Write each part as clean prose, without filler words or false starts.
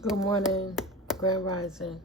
Good morning, Grand Rising.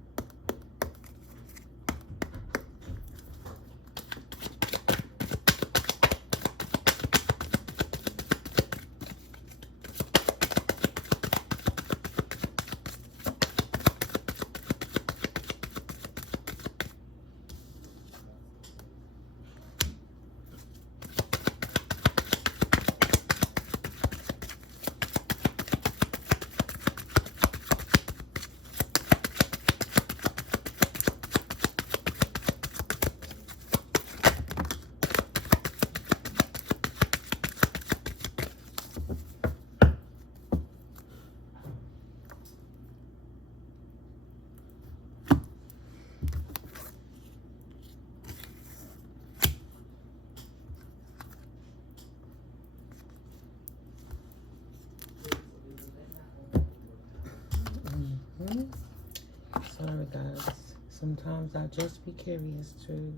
Sorry guys, sometimes I just be curious to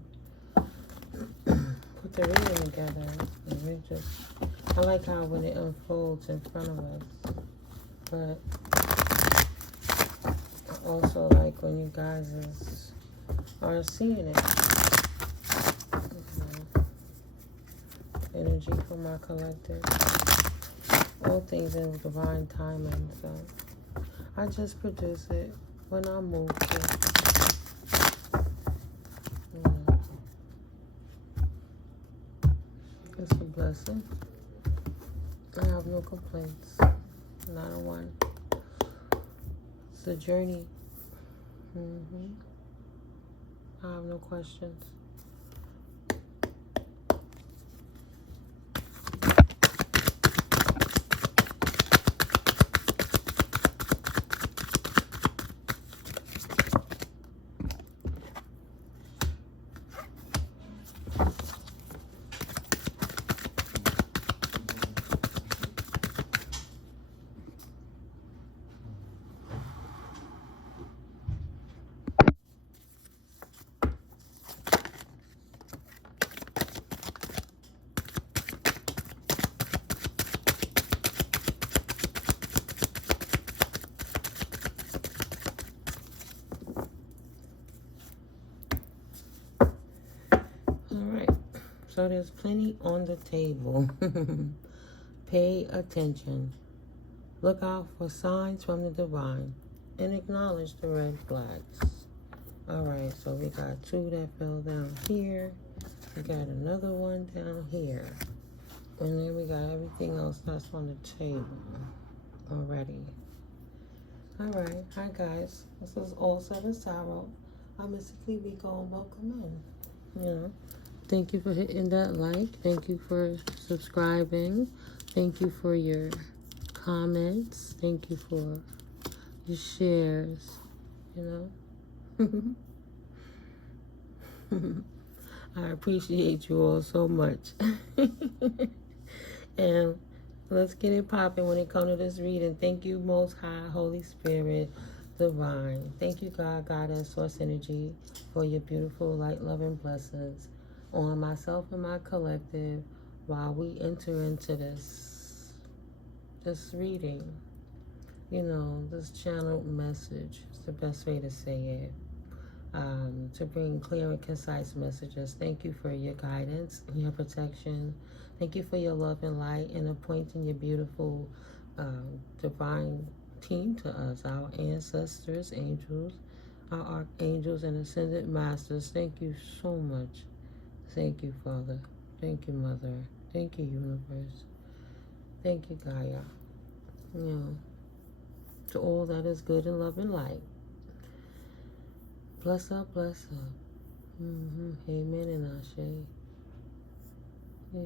put the reading together. And it just, I like how when it unfolds in front of us, but I also like when you guys are seeing it. Energy for my collective. All things in divine timing, so I just produce it when I move to. It's a blessing. I have no complaints. Not a one. It's a journey. I have no questions. So there's plenty on the table. Pay attention. Look out for signs from the divine and acknowledge the red flags. Alright, so we got two that fell down here. We got another one down here. And then we got everything else that's on the table already. Alright, hi guys. This is All Seven Tarot. I'm Mystically Rico and welcome in. Thank you for hitting that like. Thank you for subscribing. Thank you for your comments. Thank you for your shares. I appreciate you all so much. And let's get it popping when it comes to this reading. Thank you, Most High, Holy Spirit, Divine. Thank you, God, Goddess, Source Energy, for your beautiful light, love, and blessings on myself and my collective while we enter into this reading. This channeled message is the best way to say it. To bring clear and concise messages. Thank you for your guidance and your protection. Thank you for your love and light and appointing your beautiful divine team to us, our ancestors, angels, our archangels, and ascended masters. Thank you so much. Thank you, Father. Thank you, Mother. Thank you, Universe. Thank you, Gaia. To all that is good and love and light. Bless up, bless up. Amen and Ashe. Yeah.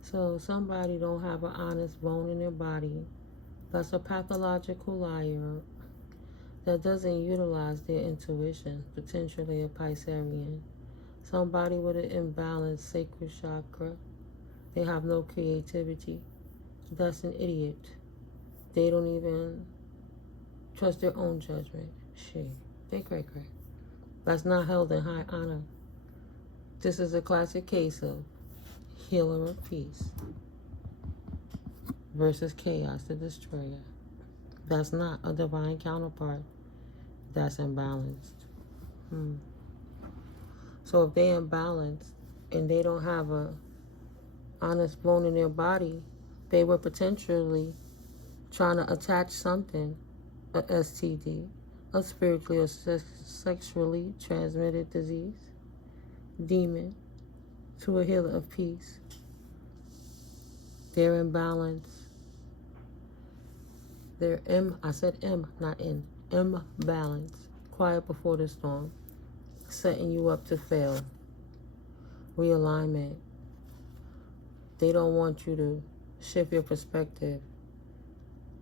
So somebody don't have an honest bone in their body. That's a pathological liar that doesn't utilize their intuition, potentially a Piscean. Somebody with an imbalanced sacral chakra. They have no creativity. That's an idiot. They don't even trust their own judgment. They cray. That's not held in high honor. This is a classic case of healer of peace versus chaos, the destroyer. that's not a divine counterpart that's imbalanced. So if they imbalanced and they don't have a honest bone in their body, they were potentially trying to attach something, a STD, a spiritually or sexually transmitted disease, demon, to a healer of peace. They're imbalanced. They're I said M, not N. Imbalance. Quiet before the storm. Setting you up to fail. Realignment. They don't want you to shift your perspective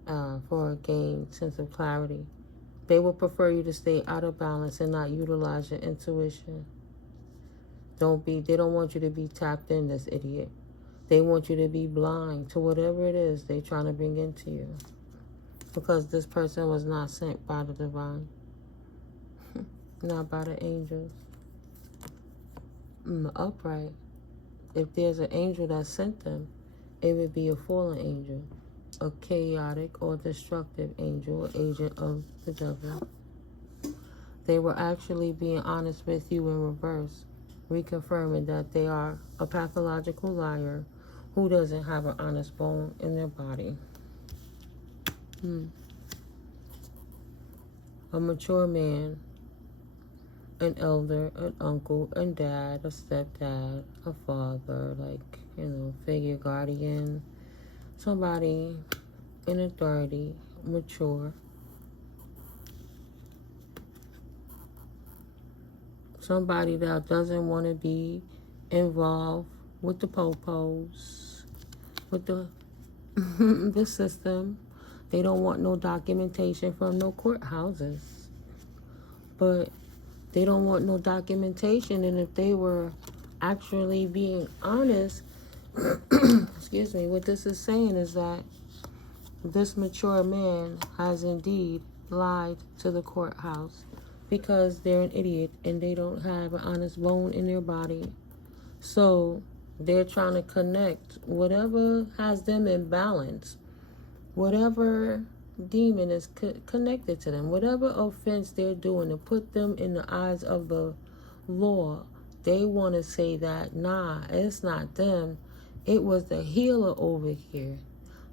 for a gain sense of clarity. They would prefer you to stay out of balance and not utilize your intuition. They don't want you to be tapped in, this idiot. They want you to be blind to whatever it is they're trying to bring into you. Because this person was not sent by the divine. Not by the angels. Upright. If there's an angel that sent them, it would be a fallen angel. A chaotic or destructive angel or agent of the devil. They were actually being honest with you in reverse, reconfirming that they are a pathological liar who doesn't have an honest bone in their body. A mature man, an elder, an uncle, a dad, a stepdad, a father, figure, guardian, somebody in authority, mature. Somebody that doesn't want to be involved with the popos, with the the system. They don't want no documentation from no courthouses. But they don't want no documentation, and if they were actually being honest, excuse me, what this is saying is that this mature man has indeed lied to the courthouse because they're an idiot and they don't have an honest bone in their body. So they're trying to connect whatever has them in balance, whatever demon is connected to them, whatever offense they're doing to put them in the eyes of the law. They want to say that, nah, it's not them. It was the healer over here.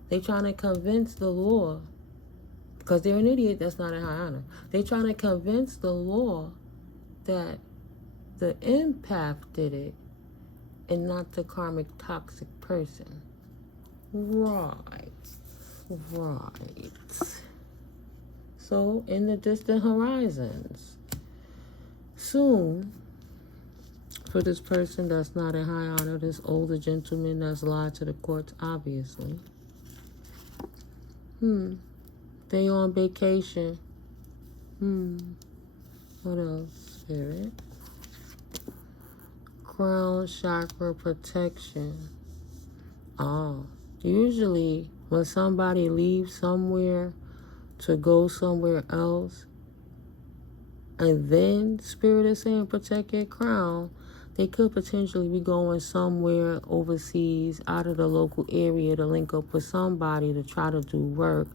They trying to convince the law, because they're an idiot that's not in high honor. They trying to convince the law that the empath did it and not the karmic toxic person. Right. So, in the distant horizons, soon, for this person that's not in high honor, this older gentleman that's lied to the courts, obviously, they on vacation. What else, Spirit? Crown chakra protection. Usually when somebody leaves somewhere to go somewhere else, and then Spirit is saying protect your crown, they could potentially be going somewhere overseas, out of the local area, to link up with somebody to try to do work,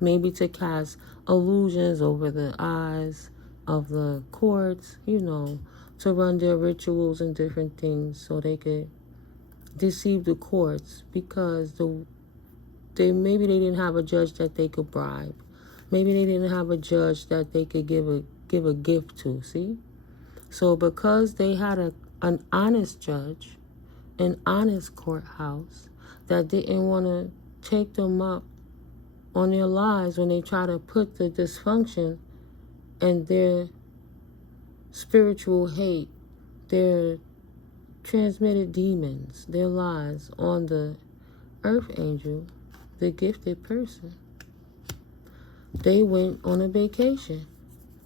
maybe to cast illusions over the eyes of the courts, to run their rituals and different things so they could deceive the courts, because maybe they didn't have a judge that they could bribe. Maybe they didn't have a judge that they could give a gift to, see? So because they had an honest judge, an honest courthouse that didn't want to take them up on their lies when they try to put the dysfunction and their spiritual hate, their transmitted demons, their lies on the earth angel, the gifted person, they went on a vacation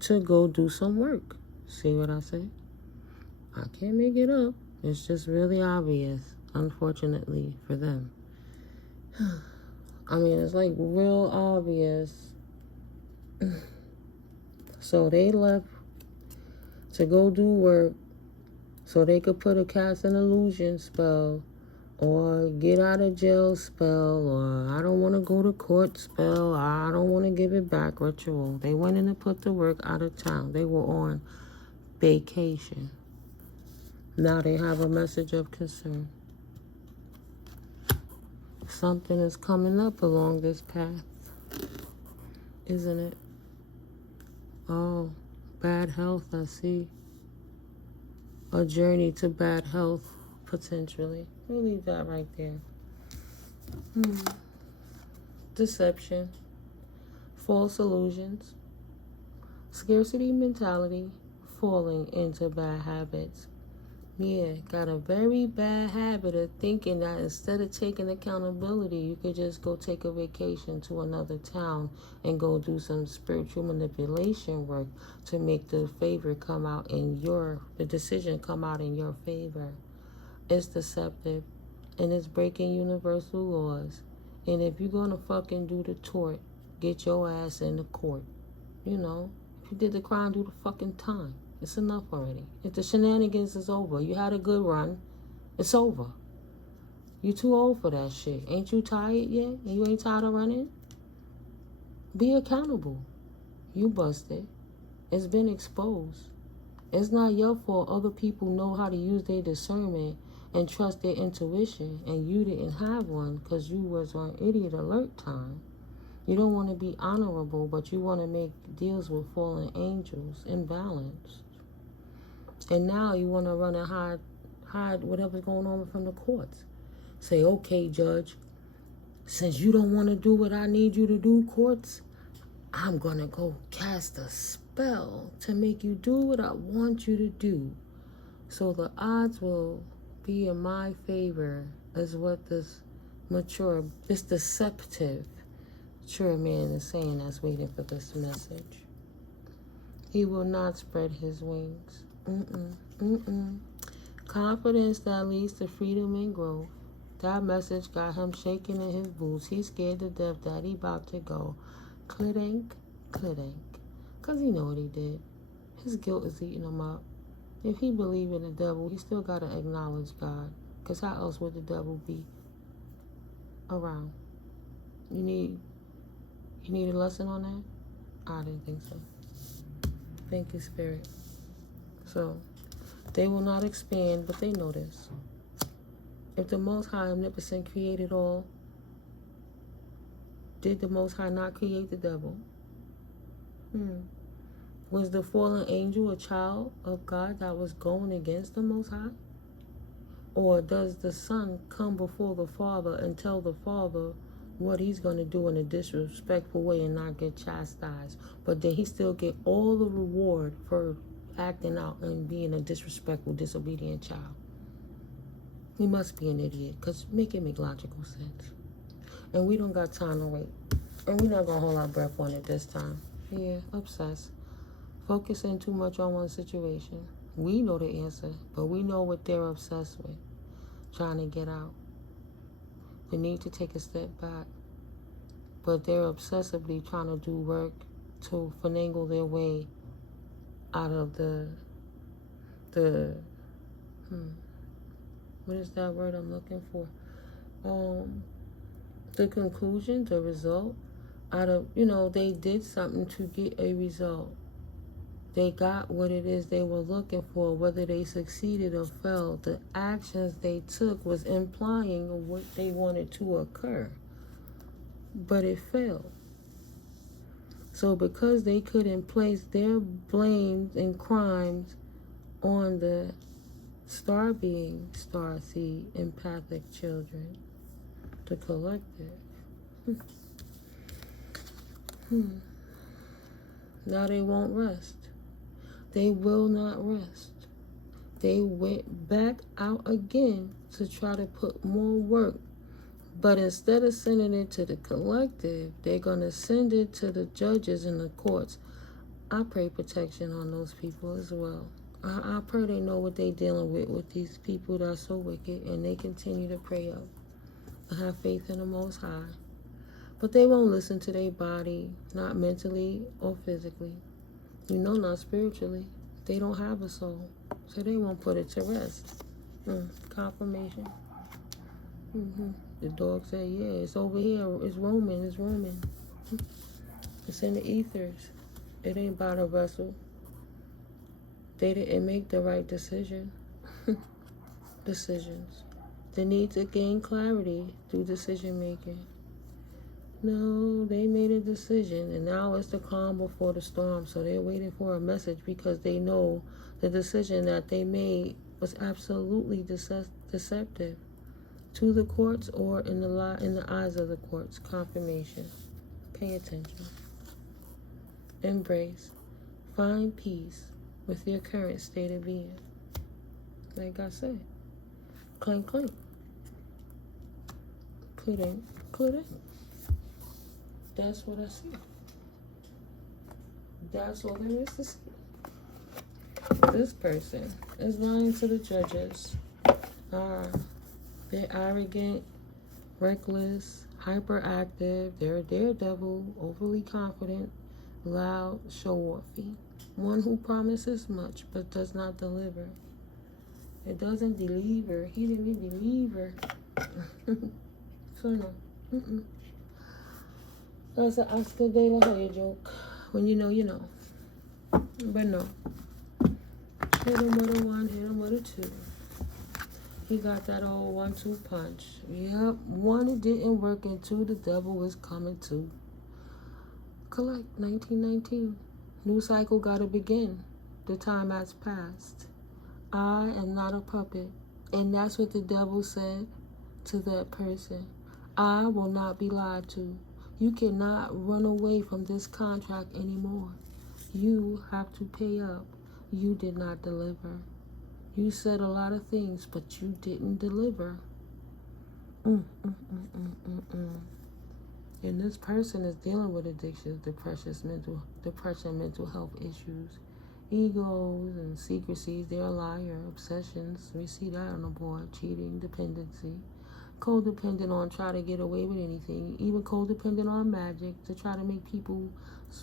to go do some work. See what I say? I can't make it up. It's just really obvious, unfortunately, for them. I mean, it's like real obvious. So they left to go do work so they could cast an illusion spell or get out of jail spell, or I don't want to go to court spell, or I don't want to give it back ritual. They went in and put the work out of town. They were on vacation. Now they have a message of concern. Something is coming up along this path, isn't it? Oh, bad health, I see. A journey to bad health, potentially. We'll leave that right there. Deception, false illusions, scarcity mentality, falling into bad habits. Yeah, got a very bad habit of thinking that instead of taking accountability, you could just go take a vacation to another town and go do some spiritual manipulation work to make the favor come out in the decision come out in your favor. It's deceptive, and it's breaking universal laws. And if you're gonna fucking do the tort, get your ass in the court. You know, if you did the crime, do the fucking time. It's enough already. If the shenanigans is over, you had a good run, it's over. You too old for that shit. Ain't you tired yet? And you ain't tired of running? Be accountable. You busted. It's been exposed. It's not your fault other people know how to use their discernment and trust their intuition, and you didn't have one because you was on idiot alert time. You don't want to be honorable, but you want to make deals with fallen angels, imbalanced. And now you want to run and hide whatever's going on from the courts. Say, okay, judge, since you don't want to do what I need you to do, courts, I'm going to go cast a spell to make you do what I want you to do. So the odds will be in my favor, is what this deceptive, mature man is saying that's waiting for this message. He will not spread his wings. Confidence that leads to freedom and growth. That message got him shaking in his boots. He's scared to death that he about to go clink, clink. Because he know what he did. His guilt is eating him up. If he believe in the devil, he still got to acknowledge God. Because how else would the devil be around? You need a lesson on that? I didn't think so. Thank you, Spirit. So, they will not expand, but they know this. If the Most High Omnipotent created all, did the Most High not create the devil? Was the fallen angel a child of God that was going against the Most High? Or does the Son come before the Father and tell the Father what he's going to do in a disrespectful way and not get chastised? But then he still get all the reward for acting out and being a disrespectful, disobedient child. He must be an idiot, because make logical sense. And we don't got time to wait. And we're not going to hold our breath on it this time. Yeah, obsessed. Focusing too much on one situation. We know the answer, but we know what they're obsessed with. Trying to get out. The need to take a step back. But they're obsessively trying to do work to finagle their way out of what is that word I'm looking for? The conclusion, the result, out of, they did something to get a result. They got what it is they were looking for, whether they succeeded or failed. The actions they took was implying what they wanted to occur. But it failed. So because they couldn't place their blames and crimes on the star being, star seed, empathic children, the collective. Now they won't rest. They will not rest. They went back out again to try to put more work. But instead of sending it to the collective, they're going to send it to the judges and the courts. I pray protection on those people as well. I pray they know what they're dealing with these people that are so wicked, and they continue to pray up and have faith in the Most High. But they won't listen to their body, not mentally or physically. Not spiritually. They don't have a soul, so they won't put it to rest. Confirmation. The dog said, yeah, it's over here. It's roaming. It's roaming. It's in the ethers. It ain't by the vessel. They didn't make the right decision. Decisions. The need to gain clarity through decision making. No, they made a decision, and now it's the calm before the storm. So they're waiting for a message because they know the decision that they made was absolutely deceptive to the courts or in the eyes of the courts. Confirmation. Pay attention. Embrace. Find peace with your current state of being. Like I said, clink, clink. Clit in, clit in. That's what I see. That's all there is to see. This person is lying to the judges. They're arrogant, reckless, hyperactive. They're a daredevil, overly confident, loud, show-offy. One who promises much but does not deliver. It doesn't deliver. He didn't deliver. So no. That's an Oscar de la Hoya joke. When you know, you know. But no. Hit him with a 1, hit him with a 2. He got that old 1-2 punch. Yep. 1, it didn't work, and 2, the devil is coming too. Collect 1919. New cycle gotta begin. The time has passed. I am not a puppet. And that's what the devil said to that person. I will not be lied to. You cannot run away from this contract anymore. You have to pay up. You did not deliver. You said a lot of things, but you didn't deliver. And this person is dealing with addictions, depression, mental health issues, egos and secrecies. They're a liar, obsessions. We see that on the board. Cheating, dependency. Codependent on try to get away with anything. Even codependent on magic to try to make people's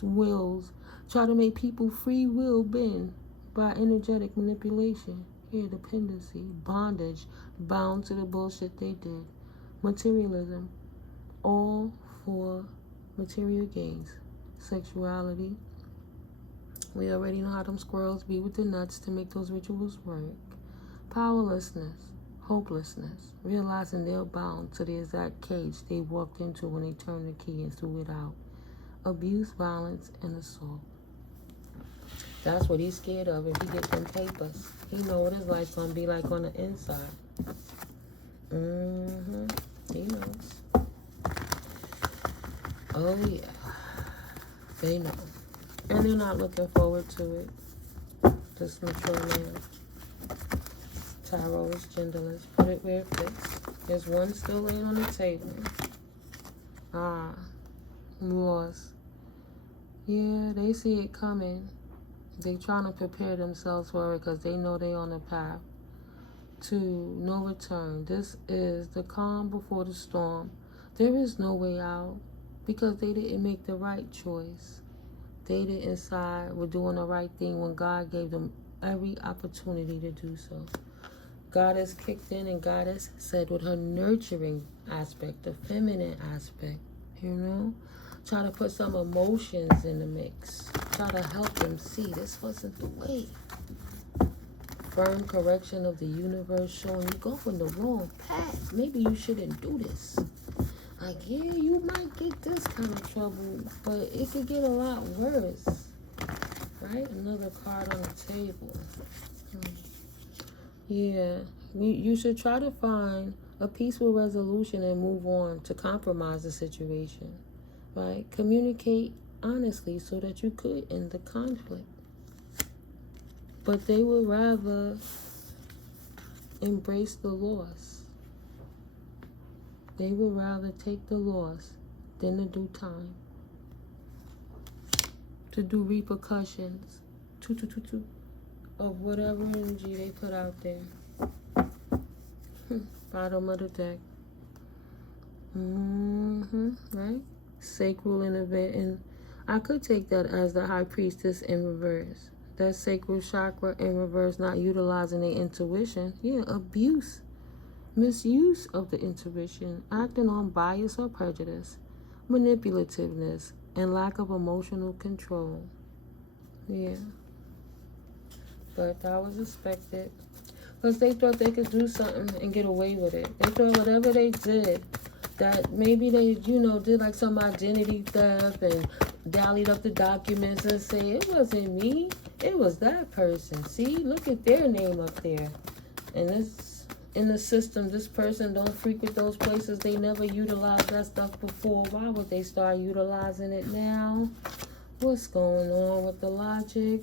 wills, try to make people free will bend by energetic manipulation. Here, dependency, bondage, bound to the bullshit they did. Materialism, all for material gains. Sexuality. We already know how them squirrels be with the nuts to make those rituals work. Powerlessness, hopelessness, realizing they're bound to the exact cage they walked into when they turned the key and threw it out. Abuse, violence, and assault. That's what he's scared of if he gets them papers. He know what his life's gonna be like on the inside. He knows. Oh yeah. They know. And they're not looking forward to it. This mature man. Tarot is genderless. Put it where it fits. There's one still laying on the table. Lost. Yeah, they see it coming. They trying to prepare themselves for it because they know they're on the path to no return. This is the calm before the storm. There is no way out because they didn't make the right choice. They didn't decide we're doing the right thing when God gave them every opportunity to do so. God has kicked in and God has said with her nurturing aspect, the feminine aspect, you know? Try to put some emotions in the mix. Try to help them see this wasn't the way. Firm correction of the universe showing you going the wrong path. Maybe you shouldn't do this. Like, yeah, you might get this kind of trouble, but it could get a lot worse. Right? Another card on the table. Yeah, you should try to find a peaceful resolution and move on to compromise the situation. Right? Communicate honestly so that you could end the conflict. But they would rather embrace the loss. They would rather take the loss than to do time. To do repercussions. Of whatever energy they put out there. Bottom of the deck. Right? Sacral in event, and I could take that as the high priestess in reverse. That sacral chakra in reverse, not utilizing their intuition. Yeah, abuse. misuse of the intuition, acting on bias or prejudice, manipulativeness, and lack of emotional control. Yeah. But that was expected. Because they thought they could do something and get away with it. They thought whatever they did, that maybe they, did like some identity theft and dallied up the documents and say, it wasn't me, it was that person. See, look at their name up there. And this, in the system, this person don't frequent those places. They never utilized that stuff before. Why would they start utilizing it now? What's going on with the logic?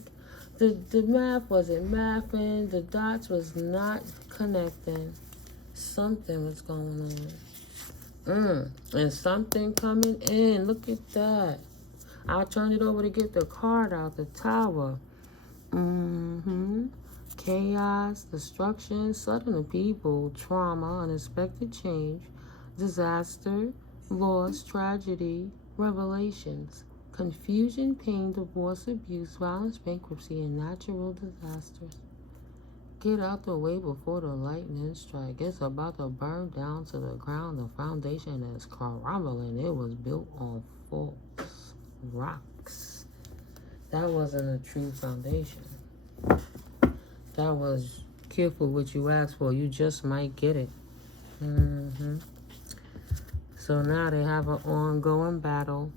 The math wasn't mathing. The dots was not connecting. Something was going on. And something coming in. Look at that. I turned it over to get the card out. The Tower. Chaos, destruction, sudden upheaval, trauma, unexpected change, disaster, loss, tragedy, revelations, confusion, pain, divorce, abuse, violence, bankruptcy, and natural disasters. Get out the way before the lightning strike. It's about to burn down to the ground. The foundation is crumbling. It was built on false rocks. That wasn't a true foundation. That was careful what you ask for. You just might get it. So now they have an ongoing battle.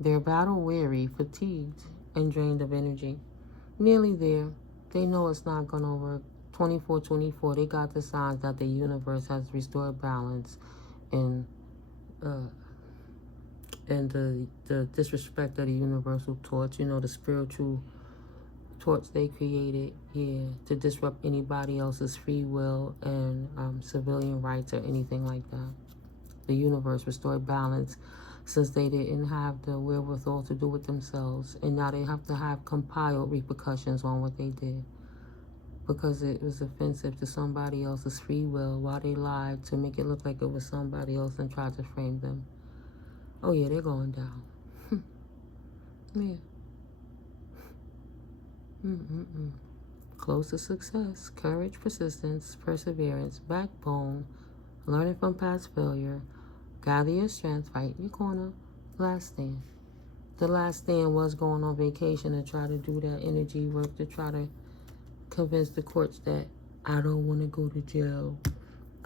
They're battle weary, fatigued, and drained of energy. Nearly there. They know it's not going to work. 24/24, they got the signs that the universe has restored balance and the disrespect of the universal torch, the spiritual torch they created, to disrupt anybody else's free will and civilian rights or anything like that. The universe restored balance since they didn't have the wherewithal to do it themselves, and now they have to have compiled repercussions on what they did because it was offensive to somebody else's free will while they lied to make it look like it was somebody else and tried to frame them. Oh yeah, they're going down. Yeah. Close to success, courage, persistence, perseverance, backbone, learning from past failure, gather your strength, fight your corner, last stand. The last stand was going on vacation to try to do that energy work, to try to convince the courts that I don't want to go to jail.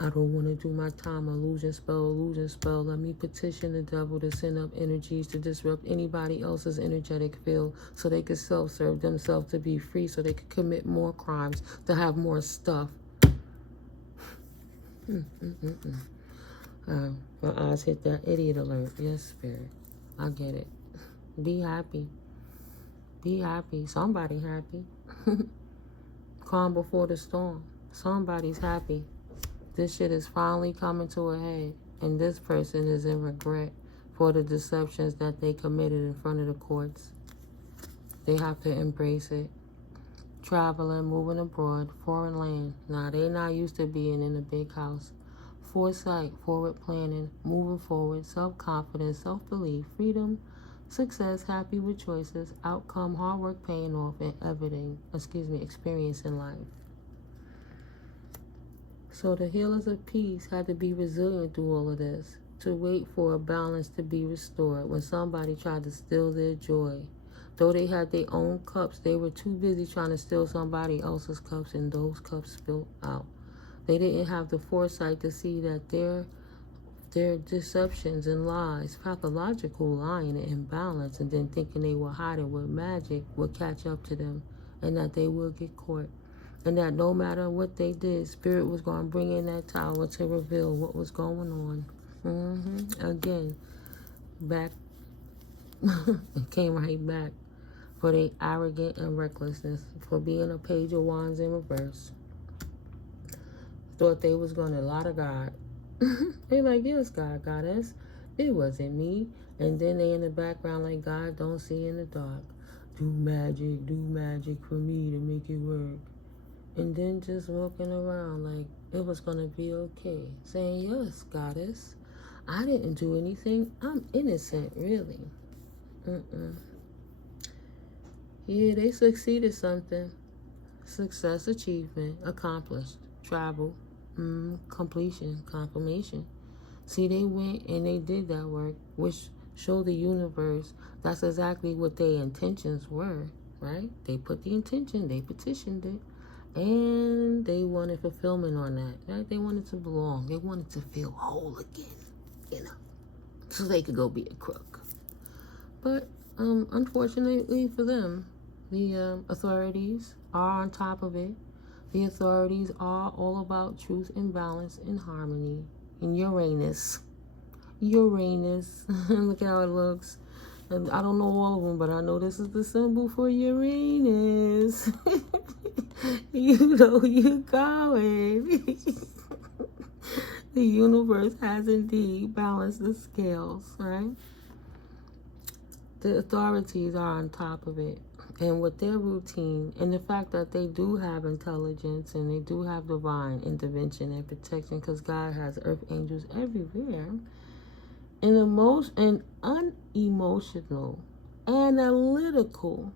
I don't want to do my time. Illusion spell. Let me petition the devil to send up energies to disrupt anybody else's energetic field so they could self-serve themselves to be free, so they could commit more crimes, to have more stuff. My eyes hit that idiot alert. Yes, Spirit. I get it. Be happy. Be happy. Somebody happy. Calm before the storm. Somebody's happy. This shit is finally coming to a head, and this person is in regret for the deceptions that they committed in front of the courts. They have to embrace it. Traveling, moving abroad, foreign land. Now, they not used to being in a big house. Foresight, forward planning, moving forward, self-confidence, self-belief, freedom, success, happy with choices, outcome, hard work paying off, and experience in life. So the healers of peace had to be resilient through all of this, to wait for a balance to be restored when somebody tried to steal their joy. Though they had their own cups, they were too busy trying to steal somebody else's cups, and those cups spilled out. They didn't have the foresight to see that their deceptions and lies, pathological lying and imbalance, and then thinking they were hiding with magic would catch up to them, and that they will get caught. And that no matter what they did, Spirit was going to bring in that tower to reveal what was going on. Again, back, it came right back for their arrogance and recklessness, for being a page of wands in reverse. Thought they was going to lie to God. They like, yes, God got us. It wasn't me. And then they in the background like, God don't see in the dark. Do magic for me to make it work. And then just walking around like it was going to be okay. Saying, yes, goddess, I didn't do anything. I'm innocent, really. Yeah, they succeeded something. Success, achievement, accomplished, travel, Completion, confirmation. See, they went and they did that work, which showed the universe that's exactly what their intentions were, right? They put the intention, they petitioned it, and they wanted fulfillment on that, right? They wanted to belong. They wanted to feel whole again, you know, so they could go be a crook. But unfortunately for them, the authorities are on top of it. The authorities are all about truth and balance and harmony. And Uranus, look at how it looks. And I don't know all of them, but I know this is the symbol for Uranus. You know you going. The universe has indeed balanced the scales, right? The authorities are on top of it. And with their routine and the fact that they do have intelligence and they do have divine intervention and protection, because God has earth angels everywhere, and the most an unemotional, analytical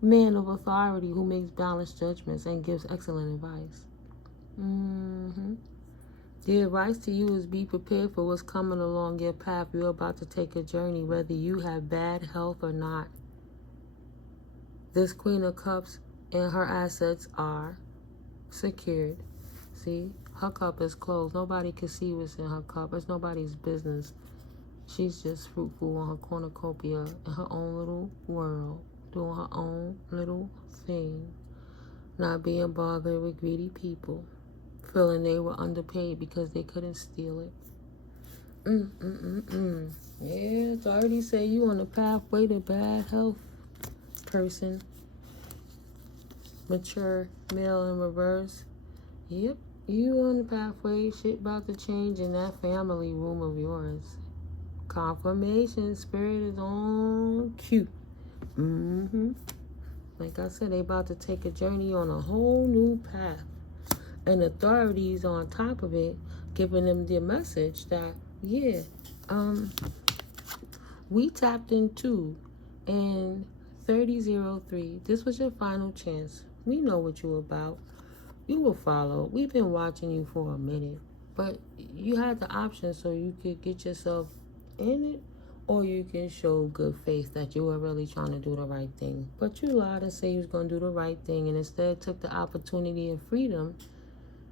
man of authority who makes balanced judgments and gives excellent advice. The advice to you is be prepared for what's coming along your path. You're about to take a journey, whether you have bad health or not. This Queen of Cups and her assets are secured. See, her cup is closed. Nobody can see what's in her cup. It's nobody's business. She's just fruitful on her cornucopia in her own little world, doing her own little thing, not being bothered with greedy people, feeling they were underpaid because they couldn't steal it. Yeah, it's already say you on the pathway to bad health, person. Mature male in reverse. Yep, you on the pathway. Shit about to change in that family room of yours. Confirmation, spirit is on cue. Like I said, they about to take a journey on a whole new path. And authorities on top of it, giving them the message that, yeah, we tapped into in 3003. This was your final chance. We know what you're about. You will follow. We've been watching you for a minute. But you had the option so you could get yourself in it, or you can show good faith that you were really trying to do the right thing. But you lied and said you was going to do the right thing, and instead took the opportunity and freedom,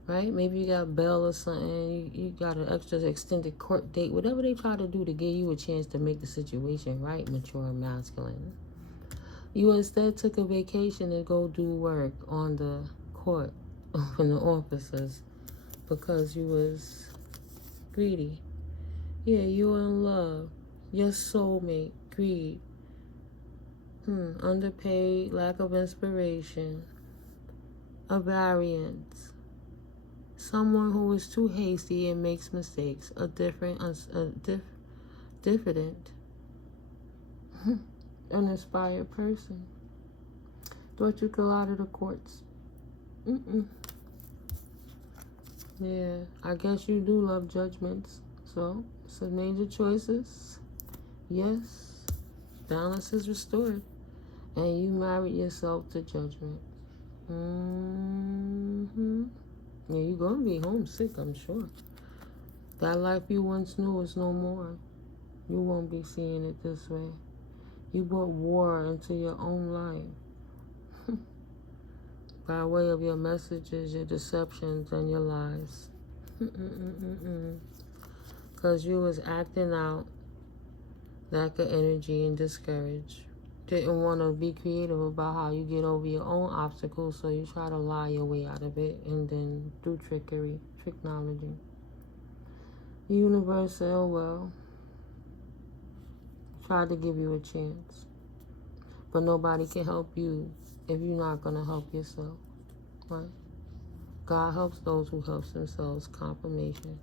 right? Maybe you got bail or something. You got an extra extended court date. Whatever they try to do to give you a chance to make the situation right, mature and masculine. You instead took a vacation to go do work on the court from the officers because you was greedy. Yeah, you were in love. Your soulmate, greed. Underpaid, lack of inspiration, a variance. Someone who is too hasty and makes mistakes. A diffident, an inspired person. Thought you could lie to the courts. Yeah, I guess you do love judgments. So, some major choices. Yes, balance is restored. And you married yourself to judgment. Yeah, you're going to be homesick, I'm sure. That life you once knew is no more. You won't be seeing it this way. You brought war into your own life. By way of your messages, your deceptions, and your lies. Because you was acting out lack of energy and discouraged. Didn't want to be creative about how you get over your own obstacles, so you try to lie your way out of it and then do trickery, technology. The universe said, oh well, tried to give you a chance. But nobody can help you if you're not going to help yourself, right? God helps those who help themselves. Confirmation.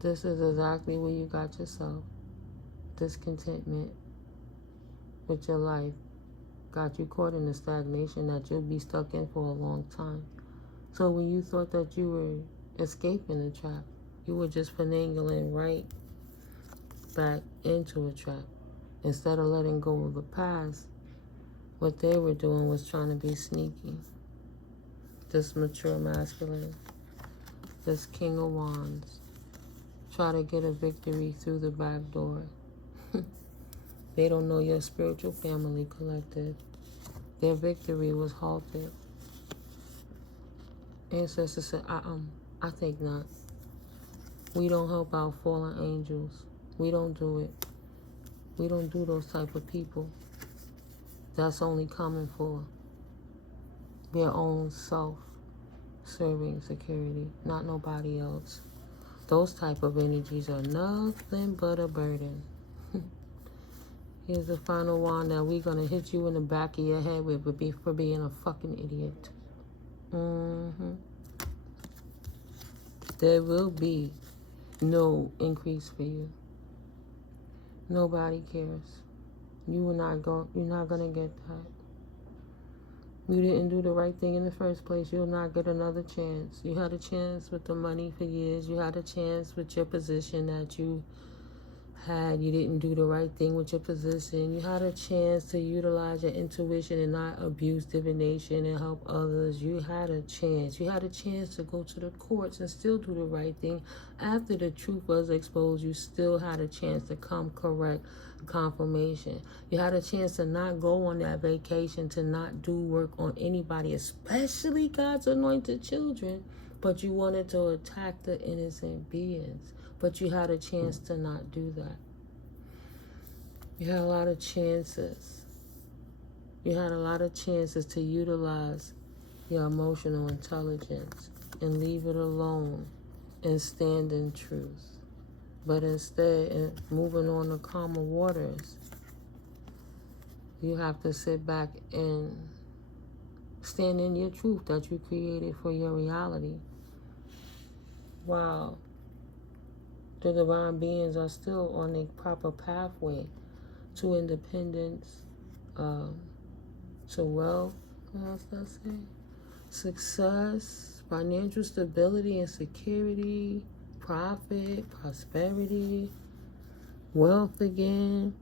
This is exactly where you got yourself. Discontentment with your life got you caught in a stagnation that you'll be stuck in for a long time. So when you thought that you were escaping the trap, you were just finagling right back into a trap. Instead of letting go of the past, what they were doing was trying to be sneaky. this mature masculine, this King of Wands, try to get a victory through the back door. They don't know your spiritual family, collective. Their victory was halted. Ancestors said, I think not. We don't help out fallen angels. We don't do it. We don't do those type of people. That's only coming for their own self-serving security, not nobody else. Those type of energies are nothing but a burden. Here's the final one that we're going to hit you in the back of your head with for being a fucking idiot. There will be no increase for you. Nobody cares. You're not gonna get that. You didn't do the right thing in the first place. You'll not get another chance. You had a chance with the money for years. You had a chance with your position that you had. You didn't do the right thing with your position. You had a chance to utilize your intuition and not abuse divination and help others. You had a chance. You had a chance to go to the courts and still do the right thing. After the truth was exposed, you still had a chance to come correct confirmation. You had a chance to not go on that vacation, to not do work on anybody, especially God's anointed children, but you wanted to attack the innocent beings. But you had a chance to not do that. You had a lot of chances. You had a lot of chances to utilize your emotional intelligence and leave it alone and stand in truth. But instead, moving on to calmer waters, you have to sit back and stand in your truth that you created for your reality. Wow. The divine beings are still on a proper pathway to independence, to wealth, what else did I say? Success, financial stability and security, profit, prosperity, wealth again,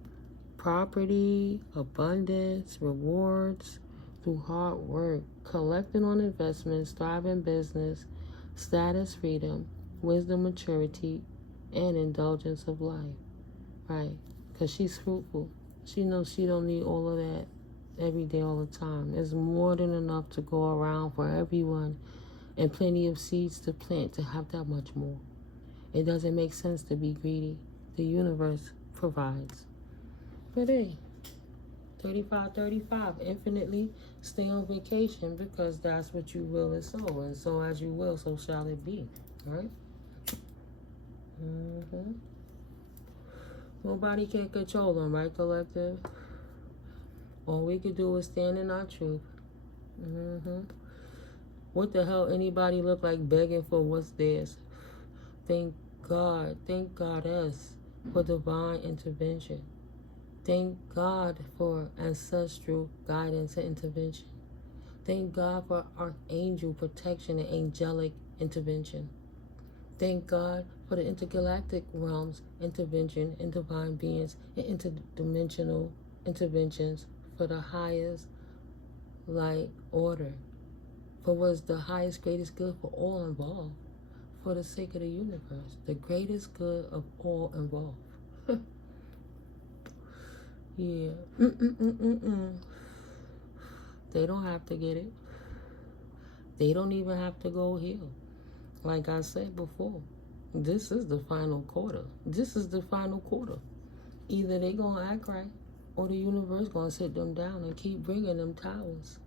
property, abundance, rewards through hard work, collecting on investments, thriving business, status, freedom, wisdom, maturity, and indulgence of life, right? Because she's fruitful. She knows she don't need all of that every day, all the time. There's more than enough to go around for everyone and plenty of seeds to plant to have that much more. It doesn't make sense to be greedy. The universe provides. But hey, 35, infinitely stay on vacation because that's what you will and so. And so as you will, so shall it be, right? Nobody can control them, right, collective? All we could do is stand in our truth. What the hell anybody look like begging for what's theirs? Thank Goddess for divine intervention. Thank God for ancestral guidance and intervention. Thank God for archangel protection and angelic intervention. Thank God for the intergalactic realms intervention and divine beings and interdimensional interventions for the highest light order, for what's the highest, greatest good for all involved, for the sake of the universe, the greatest good of all involved. Yeah. They don't have to get it. They don't even have to go heal. Like I said before, this is the final quarter. This is the final quarter. Either they gonna act right or the universe gonna sit them down and keep bringing them towers.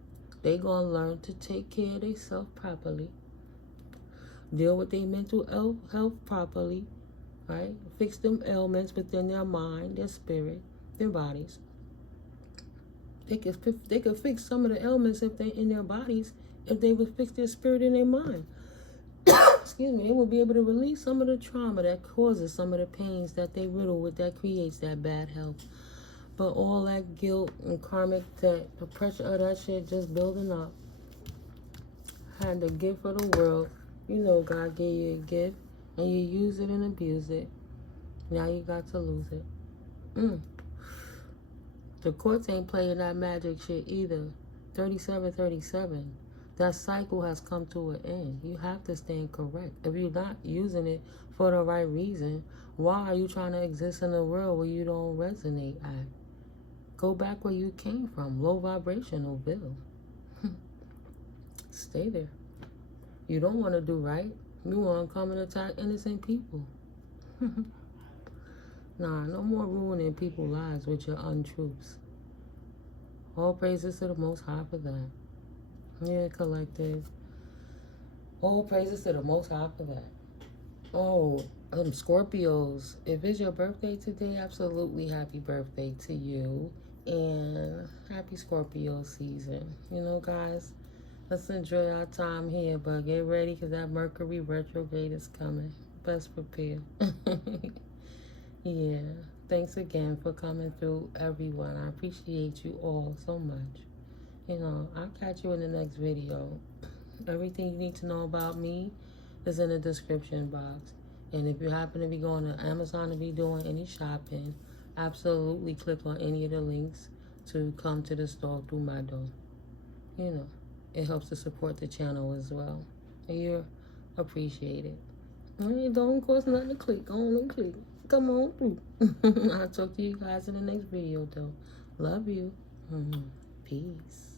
They gonna learn to take care of themselves properly, deal with their mental health properly, right? Fix them ailments within their mind, their spirit, their bodies. They could fix some of the ailments if they in their bodies, if they would fix their spirit and their mind. Excuse me, they will be able to release some of the trauma that causes some of the pains that they riddle with, that creates that bad health. But all that guilt and karmic debt, the pressure of that shit just building up. Had the gift for the world. You know God gave you a gift and you use it and abuse it. Now you got to lose it. The courts ain't playing that magic shit either. 37. That cycle has come to an end. You have to stand correct. If you're not using it for the right reason, why are you trying to exist in a world where you don't resonate at? Go back where you came from. Low vibrational bill. Stay there. You don't want to do right. You want to come and attack innocent people. Nah, no more ruining people's lives with your untruths. All praises to the Most High for that. Yeah, collective. All praises to the Most High for that. Oh, Scorpios, if it's your birthday today, absolutely happy birthday to you. And happy Scorpio season. You know, guys, let's enjoy our time here, but get ready because that Mercury retrograde is coming. Best prepare. Yeah. Thanks again for coming through, everyone. I appreciate you all so much. You know, I'll catch you in the next video. Everything you need to know about me is in the description box. And if you happen to be going to Amazon to be doing any shopping, absolutely click on any of the links to come to the store through my door. You know, it helps to support the channel as well. You're appreciated. It don't cost nothing to click. Only click. Come on through. I'll talk to you guys in the next video, though. Love you. Peace.